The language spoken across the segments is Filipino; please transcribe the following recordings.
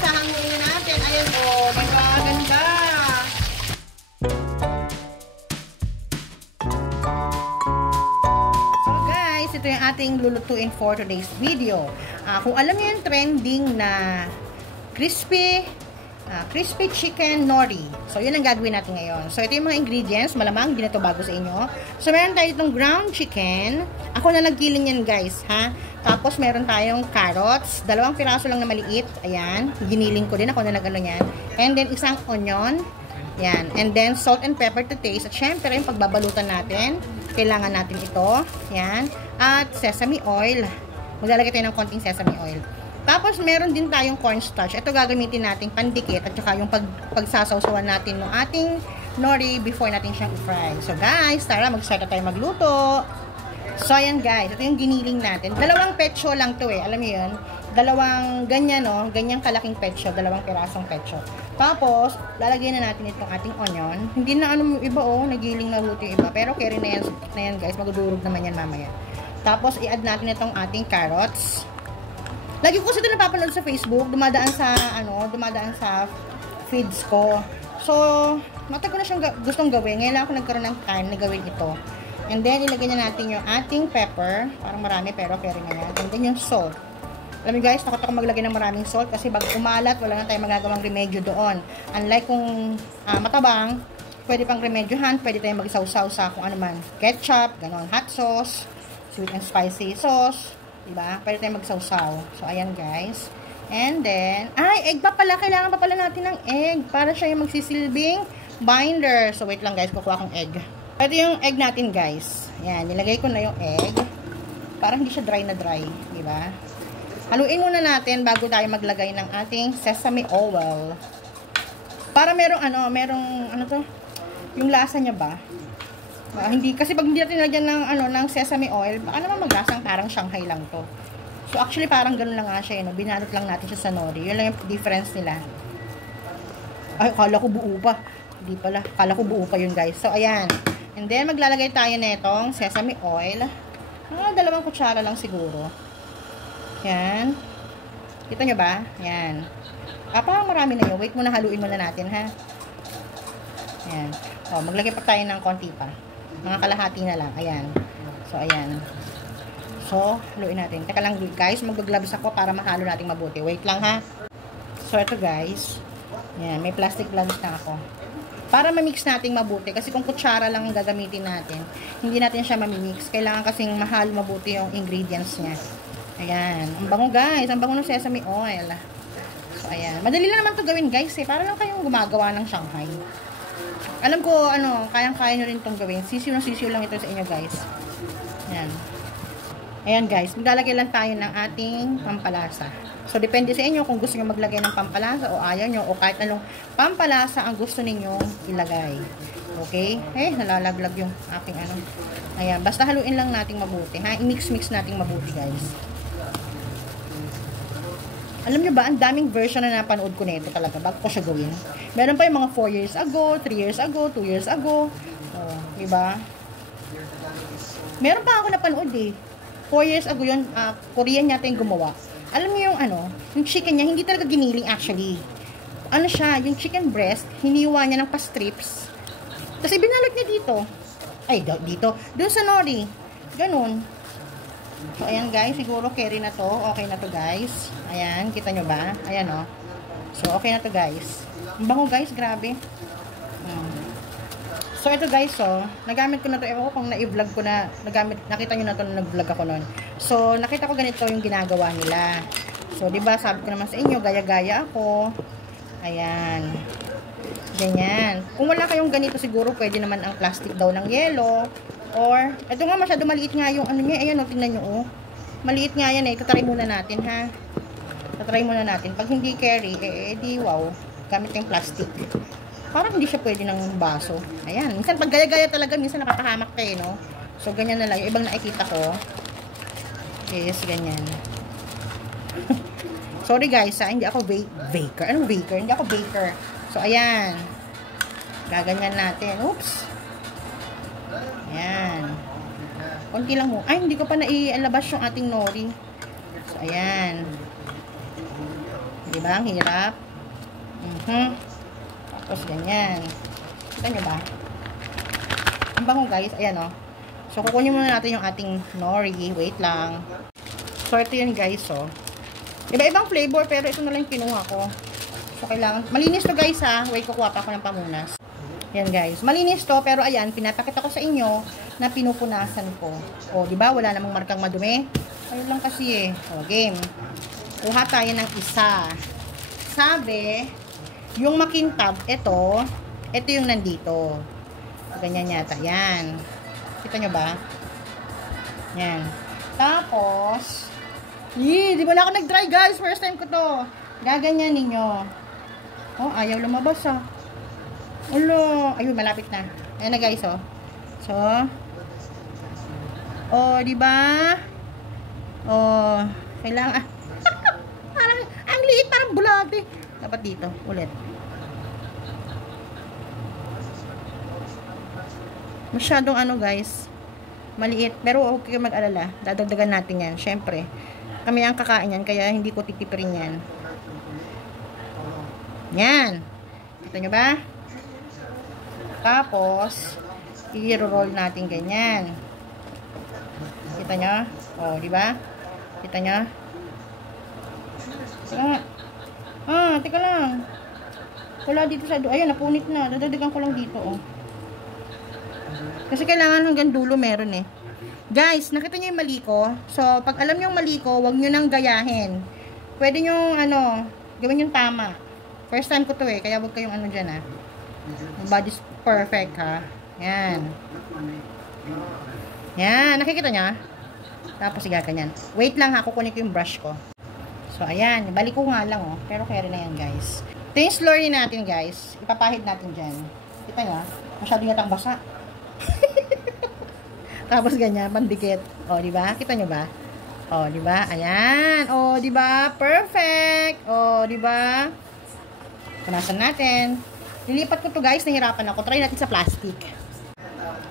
guys, hahangin natin. Ayan o, diba? Ganda. So guys, ito yung ating lulutuin for today's video. Kung alam niyo yung trending na crispy chicken nori. So, yun ang gagawin natin ngayon. So, ito yung mga ingredients. Malamang, hindi na ito bago sa inyo. So, meron tayo itong ground chicken. Ako na nagkiling yan, guys, ha? Tapos, meron tayong carrots. 2 piraso lang na maliit. Ayan. Giniling ko din. Ako na nag-ano yan. And then, isang onion. Ayan. And then, salt and pepper to taste. At syempre, yung pagbabalutan natin, kailangan natin ito. Ayan. At sesame oil. Maglalagay tayo ng konting sesame oil. Tapos, meron din tayong cornstarch. Ito gagamitin natin pandikit at saka yung pagsasawsawan natin ng ating nori before natin siyang i-fry. So, guys, tara, mag-start na tayo magluto. So, ayan, guys. Ito yung giniling natin. 2 petso lang to eh. Alam niyo yun? 2 ganyan, no? Ganyang kalaking petso. 2 pirasong petso. Tapos, lalagyan na natin itong ating onion. Hindi na ano yung iba, oh. Nagiling na luto yung iba. Pero, carry na yan, guys. Magdudurog naman yan mamaya. Tapos, i-add natin itong ating carrots. Lagi ko kasi ito napapanood sa Facebook, dumadaan sa feeds ko. So, matagal ko na siyang gustong gawin. Ngayon lang ako nagkaroon ng time na gawin ito. And then, ilagay na natin yung ating pepper. Parang marami, pero carry na yan. And then, yung salt. Alam niyo guys, takot ako maglagay ng maraming salt kasi pag umalat, wala na tayong magagawang remedyo doon. Unlike kung matabang, pwede pang remedyohan, pwede tayong magsawsaw sa kung ano man. Ketchup, ganon, hot sauce, sweet and spicy sauce. Diba? Pwede tayong magsawsaw. So, ayan guys. And then, egg pa pala. Kailangan pa pala natin ng egg para siya yung magsisilbing binder. So, wait lang guys. Kukuha akong egg. Ito yung egg natin guys. Ayan. Nilagay ko na yung egg. Para hindi siya dry na dry. Diba? Haluin muna natin bago tayo maglagay ng ating sesame oil. Para merong yung lasa niya ba? Hindi kasi pag hindi natin lagyan ng sesame oil, baka naman maglasang parang Shanghai lang to. So actually parang ganoon lang nga siya, binalot lang natin siya sa nori. Yun lang yung difference nila. Ay, kala ko buo pa. Hindi pala, kala ko buo pa yun guys. So ayan. And then maglalagay tayo nitong sesame oil. 2 kutsara lang siguro. Yan. Kita nyo ba? Yan. Parang marami na yun. Wait muna, haluin muna natin ha. Yan. O, maglagay pa tayo ng konti pa. Mga kalahati na lang. Ayan. So, ayan. So, haluin natin. Teka lang guys, mag-gloves ako para mahalo natin mabuti. Wait lang ha. So, ito guys. Ayan, may plastic gloves na ako. Para ma-mix natin mabuti. Kasi kung kutsara lang ang gagamitin natin, hindi natin siya ma-mix. Kailangan kasing mahalo mabuti yung ingredients niya. Ayan. Ang bango guys. Ang bango ng sesame oil. So, ayan. Madali lang naman ito gawin guys eh. Para lang kayong gumagawa ng Shanghai. Alam ko, kayang-kaya nyo rin itong gawin. Sisiw na sisiw lang ito sa inyo, guys. Ayan. Ayan, guys. Maglalagay lang tayo ng ating pampalasa. So, depende sa inyo kung gusto nyo maglagay ng pampalasa o ayaw nyo o kahit anong pampalasa ang gusto ninyong ilagay. Okay? Nalalaglag yung aking Ayan. Basta haluin lang nating mabuti, ha? I-mix-mix nating mabuti, guys. Alam nyo ba, ang daming version na napanood ko nito talaga bago ko siya gawin. Meron pa yung mga 4 years ago, 3 years ago, 2 years ago. Diba? Meron pa ako napanood eh. 4 years ago yun, Korean yata yung gumawa. Alam nyo yung chicken niya, hindi talaga giniling actually. Ano siya, yung chicken breast, hiniwa niya ng pa-strips. Tapos ibinalot niya dito. Ay, dito. Doon sa nori. Ganun. So, ayan guys, siguro carry na to. Okay na to guys. Ayan, kita nyo ba? Ayan o. So, okay na to guys. Ang bango guys, grabe. So, ito guys, nagamit ko na to. Ewan ko kung na-vlog ko na, nakita nyo na to na nag-vlog ako nun. So, nakita ko ganito yung ginagawa nila. So, diba, sabi ko naman sa inyo, gaya-gaya ako. Ayan. Ganyan. Kung wala kayong ganito, siguro pwede naman ang plastic daw ng yelo. Or, ito nga masyado maliit nga yung niya. Ayan tingnan nyo maliit nga yan Tatry muna natin ha. Tatry muna natin. Pag hindi carry, di wow. Gamit yung plastic. Parang hindi siya pwede ng baso. Ayan. Minsan pag gaya-gaya talaga, minsan nakakahamak kayo, no? So, ganyan na lang. Yung ibang nakikita ko is ganyan. Sorry guys, hindi ako baker. Anong baker? Hindi ako baker. So, ayan. Gaganyan natin. Oops. Ayan. Konti lang mo. Ay, hindi ko pa naialabas yung ating nori. So, ayan. Diba? Ang hirap. Tapos ganyan. Kita nyo ba? Ang bango guys. Ayan o. So, kukunin muna natin yung ating nori. Wait lang. So, ito yun guys o. Iba-ibang flavor pero ito na lang yung kinuha ko. So, kailangan. Malinis to guys ha. Wait, kukuha pa ako ng pamunas. Yan guys. Malinis to pero ayan, pinapakita ko sa inyo na pinupunasan ko. O, diba? Wala namang markang madumi. Ayun lang kasi eh. O, game. Kuha tayo ng isa. Sabi, yung makintab, ito yung nandito. Ganyan yata. Yan. Kita nyo ba? Yan. Tapos, di ba na ako nag-try guys? First time ko to. Gaganyan ninyo. Oh, ayaw lumabas ah. Ulo. Ayun, malapit na. Ayan na guys, oh. So, oh, di ba? Oh, kailangan, parang, ang liit, parang bulate. Dapat dito, ulit. Masyadong ano guys, maliit. Pero huwag kayo mag-alala. Dadagdagan natin yan. Syempre, kami ang kakain yan, kaya hindi ko titipirin yan. Yan. Kita nyo ba? Tapos, i-roll natin ganyan. Kita nyo? O, di ba? Kita nyo? Teka lang. Wala dito sa ayun, napunit na. Dadagdagan ko lang dito, oh. Kasi kailangan hanggang dulo meron eh. Guys, nakita nyo yung mali ko? So, pag alam nyo yung mali ko, huwag nyo nang gayahin. Pwede nyo, gawin yung tama. First time ko to eh, kaya huwag kayong dyan ah. Body's perfect ha. Yan. Yan, nakikita nyo? Tapos igaganyan. Wait lang ha, kukunin ko yung brush ko. So, ayan. Balik ko nga lang oh. Pero kaya rin na yan guys. Ito yung slurry natin guys. Ipapahid natin dyan. Kita nyo? Masyado yatang basa. Tapos ganyan, pandikit. O, di ba? Kita nyo ba? O, di ba? Ayan. O, di ba? Perfect. O, di ba? Punasan natin. Lilipat ko to guys, nahirapan ako. Try natin sa plastic.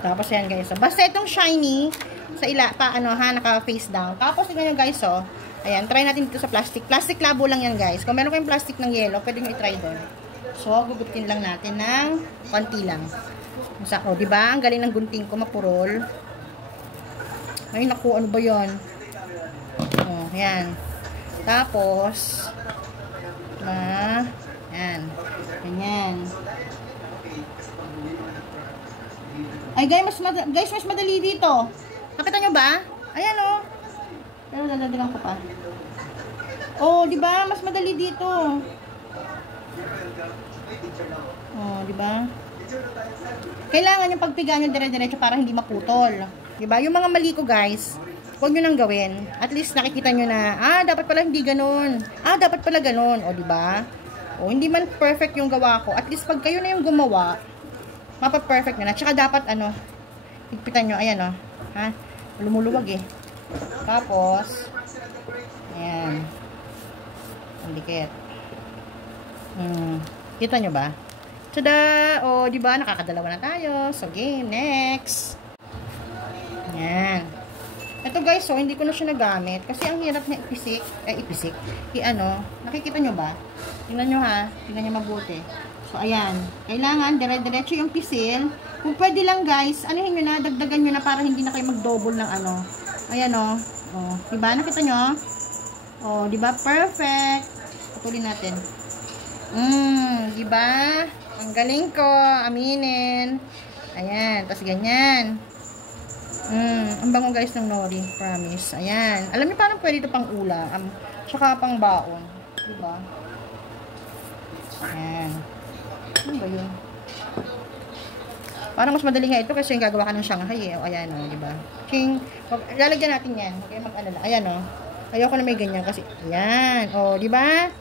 Tapos yan guys. So, basta itong shiny sa naka face down. Tapos tingnan nyo guys, oh. Ayan, try natin dito sa plastic. Plastic labo lang yan guys. Kung meron kayong plastic ng yellow, pwede nyo i-try doon. So, gugutin lang natin ng konti lang. O, di ba? Ang galing ng gunting ko, mapurol. Ay, naku, ano ba yan? O, yan. Tapos, yan. Ganyan. Ay, guys, mas madali dito. Nakita nyo ba? Ayan, o. Pero dadagdagan ko pa. O, di ba? Mas madali dito. O, di ba? Kailangan yung pagpiga nyo dire-diretso para hindi maputol. Diba? Yung mga mali ko guys, huwag nyo nang gawin. At least nakikita nyo na, dapat pala hindi ganun. Dapat pala ganun. O, diba? O, hindi man perfect yung gawa ko. At least pag kayo na yung gumawa, mapa-perfect na. Tsaka dapat, higpitan nyo. Ayan, o. Ha? Lumuluwag eh. Tapos, ayan. Ang dikit. Kita nyo ba? Tada! O, diba? Nakakadalawa na tayo. So, game. Next. Yan. Ito guys, so, hindi ko na siya nagamit. Kasi ang hirap na ipisik. Nakikita nyo ba? Tingnan nyo ha. Tingnan nyo mabuti. So, ayan. Kailangan, dire-diretso yung pisil. Kung pwede lang guys, anuhin nyo na, dagdagan nyo na para hindi na kayo mag-double ng Ayan o. Diba? Nakita nyo? O, diba? Perfect. Putulin natin. Diba? Ang galing ko. Aminin. Ayan. Tapos ganyan. Ang bango guys ng nori. Promise. Ayan. Alam niyo parang pwede ito pang ulam. Tsaka pang baon. Diba? Ayan. Ano ba yun? Parang mas madali nga ito kasi yung gagawa ka ng Shanghai eh. O, ayan o. Diba? Ching. Lalagyan natin yan. Huwag kayo mag-alala. Ayan o. Ayoko na may ganyan kasi. Ayan. O, diba?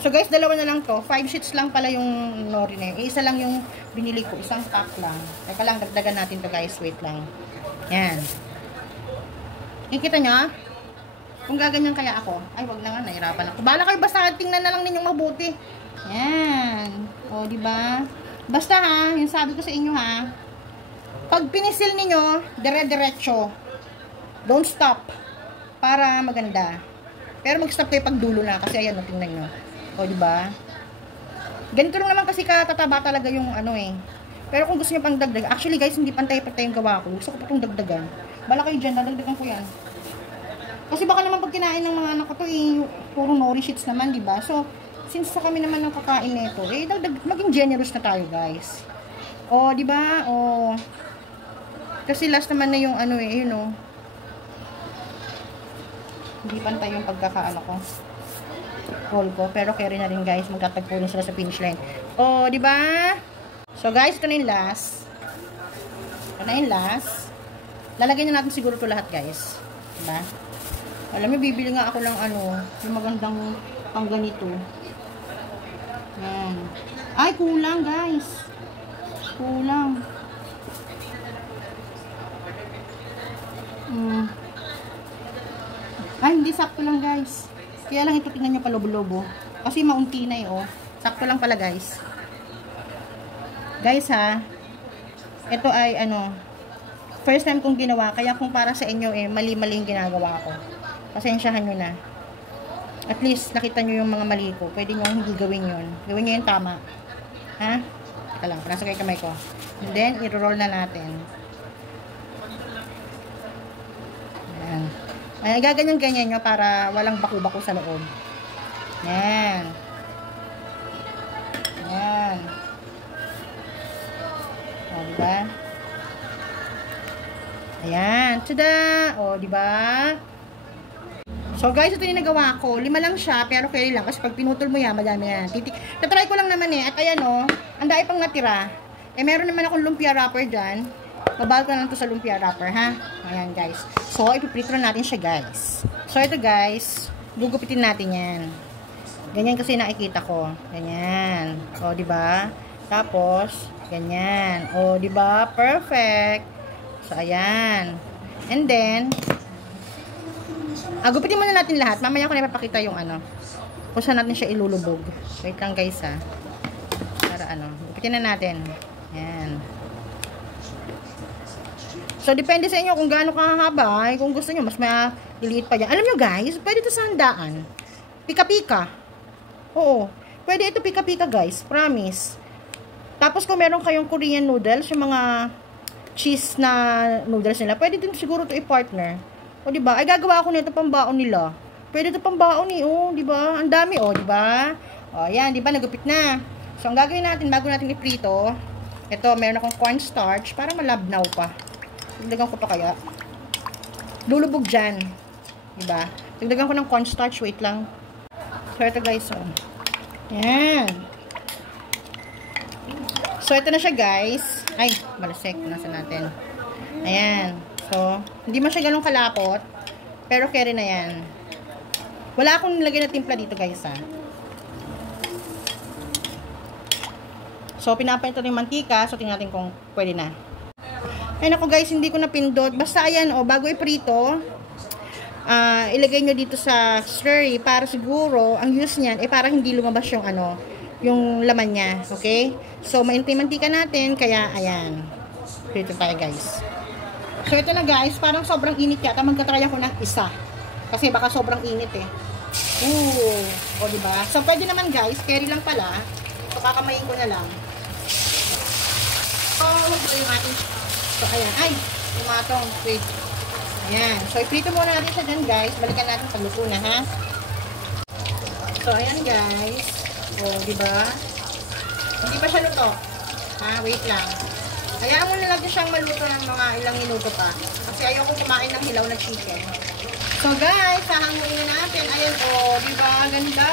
So guys, dalawa na lang to. 5 sheets lang pala yung nori na yun. Isa lang yung binili ko. Isang pack lang. Teka lang, dagdagan natin to guys. Wait lang. Yan. Nakikita nyo? Kung gaganyan kaya ako. Ay, wag na nga. Nahirapan ako. Bahala kayo. Basta tingnan na lang ninyong mabuti. Yan. O, diba? Basta ha, yung sabi ko sa inyo ha. Pag pinisil ninyo, dire-diretso. Don't stop. Para maganda. Pero mag-stop kayo pag dulo na. Kasi ayan, tingnan nyo. O, diba? Ganito lang naman kasi katataba talaga yung ano eh. Pero kung gusto nyo pang dagdag, actually guys, hindi pantay-pantay yung gawa ko. Gusto ko pa itong dagdagan. Bala kayo dyan, dadagdagan ko yan. Kasi baka naman pag kinain ng mga anak ko to, puro nori sheets naman, diba? So, since sa kami naman ang kakain nito, maging generous na tayo guys. O, diba? O, kasi last naman na yung ano eh, yun o. Hindi pantay yung pagkakaano ko. Roll ko. Pero carry na rin guys. Magtatagpo rin sila sa finish line. O, diba? So guys, ito na yung last. Ito na yung last. Lalagyan na natin siguro ito lahat guys. Diba? Alam mo, bibili nga ako ng ano, yung magandang pang ganito. Yan. Ay, kulang guys. Kulang. Ay, hindi sakto lang guys. Kaya lang ito, tingnan nyo pa lobo-lobo. Kasi maunti na eh, oh. Sakto lang pala guys. Guys ha, ito ay ano, first time kong ginawa. Kaya kung para sa inyo eh, mali-mali yung ginagawa ko. Pasensyahan nyo na. At least, nakita nyo yung mga mali ko. Pwede nyo hindi gawin yun. Gawin nyo yung tama. Ha? Teka lang, nasa kayo kamay ko. And then, i-roll na natin. Ayan. Ayan, gaganyan-ganyan nyo para walang baku-baku sa loob. Ayan. Ayan. O, diba? Ayan. Tada! O, diba? So, guys, ito yung nagawa ko. 5 lang siya, pero carry lang. Kasi pag pinutol mo yan, madami yan. Tatry ko lang naman eh. At ayan o, ang dahil pang natira. Eh, meron naman akong lumpia wrapper dyan. Babal ko lang ito sa lumpia wrapper, ha? Ayan, guys. So, ipiprito natin siya, guys. So, ito, guys. Gugupitin natin yan. Ganyan kasi nakikita ko. Ganyan. O, diba? Tapos, ganyan. O, diba? Perfect. So, ayan. And then, gupitin muna natin lahat. Mamaya ko na ipapakita yung ano. Kung saan natin siya ilulubog. Wait lang guys ha. Para ano. Gupitin na natin. Yan. So, depende sa inyo kung gaano kahaba. Kung gusto nyo, mas maliliit pa dyan. Alam nyo guys, pwede ito sa handaan. Pika-pika. Oo. Pwede ito pika-pika guys. Promise. Tapos kung meron kayong Korean noodles, yung mga cheese na noodles nila, pwede din siguro ito i-partner. O, diba? Ay, gagawa ako nito pambaon nila. Pwede ito pambaon eh, oh, diba? Ang dami, oh, diba? O, yan, diba? Nagupit na. So, ang gagawin natin, bago natin iprito, ito, meron akong cornstarch, para malabnaw pa. Dagdagan ko pa kaya. Lulubog dyan. Diba? Dagdagan ko ng cornstarch, wait lang. So, ito guys, oh. Yan. So, ito na siya, guys. Ay, malasik. Nasa natin. Ayan. So, hindi man siya ganun kalapot. Pero carry na yan. Wala akong nilagay na timpla dito guys ha. So, pinapainto yung mantika. So, tingnan natin kung pwede na. Ayun ako guys, hindi ko napindot. Basta ayan o, bago iprito, ilagay nyo dito sa slurry para siguro, ang use niyan, para hindi lumabas yung ano, yung laman niya. Okay? So, mainit yung mantika natin. Kaya, ayan. Prito tayo guys. So, ito na guys, parang sobrang init yata. Magka-try ako ng isa. Kasi baka sobrang init eh. O, diba? So, pwede naman guys, carry lang pala. So, kakamayin ko na lang. So, wag mo yung ating. So, ayan. Ay, yung matong. Wait. Ayan. So, iprito muna natin siya dyan guys. Balikan natin pag luto na ha. So, ayan guys. O, diba? Hindi pa siya luto. Ha, wait lang. Kaya mo na lang siyang maluto ng mga ilang minuto pa. Kasi ayoko kumain ng hilaw na chicken. So guys, sahanguin na natin. Ayan o, diba? Ganda.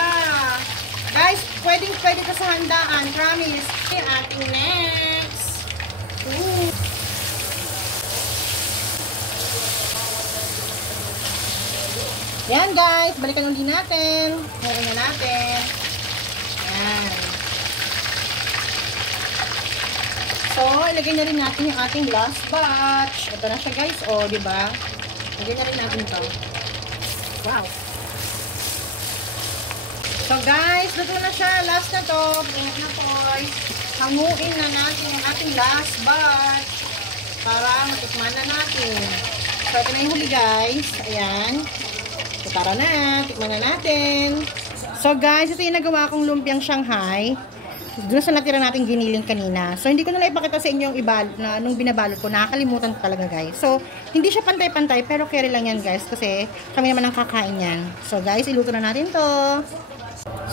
Guys, pwede ito sa handaan. Promise. Okay, ating next. Ooh. Yan guys, balikan ulit natin. Hawain na natin. Yan. So, ilagay na rin natin yung ating last batch. Ito na siya guys. O, diba? Ilagay na rin natin ito. Wow. So, guys, luto na siya. Last na to. Bring na po. Hanguin na natin yung ating last batch. Para matikman na natin. So, ito na yung huli guys. Ayan. tara na, tikman na natin. So guys, ito yung nagawa kong lumpiang Shanghai. Doon sa natira natin giniling kanina. So hindi ko na ipakita sa inyo yung nung binabalot ko. Nakakalimutan ko talaga guys. So hindi siya pantay-pantay pero carry lang yan guys. Kasi kami naman ang kakain yan. So guys, iluto na natin to.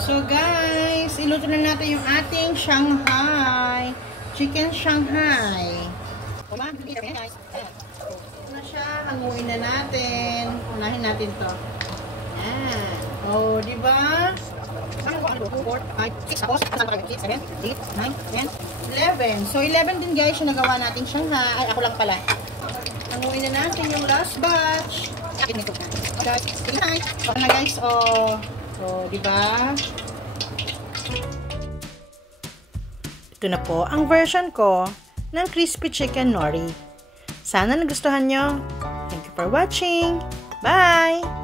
So guys, iluto na natin yung ating Shanghai. Chicken Shanghai. Ito na siya. Hanguin na natin. Unahin natin to. Ayan. Oh, diba? 4, 5, 6, 7, 8, 9, 10, 11. So, 11 din guys yung nagawa natin Shanghai. Ay, ako lang pala. Hanguin na natin yung last batch. Guys, okay na guys. Oh, so, diba? Ito na po ang version ko ng crispy chicken nori. Sana nagustuhan nyo. Thank you for watching. Bye!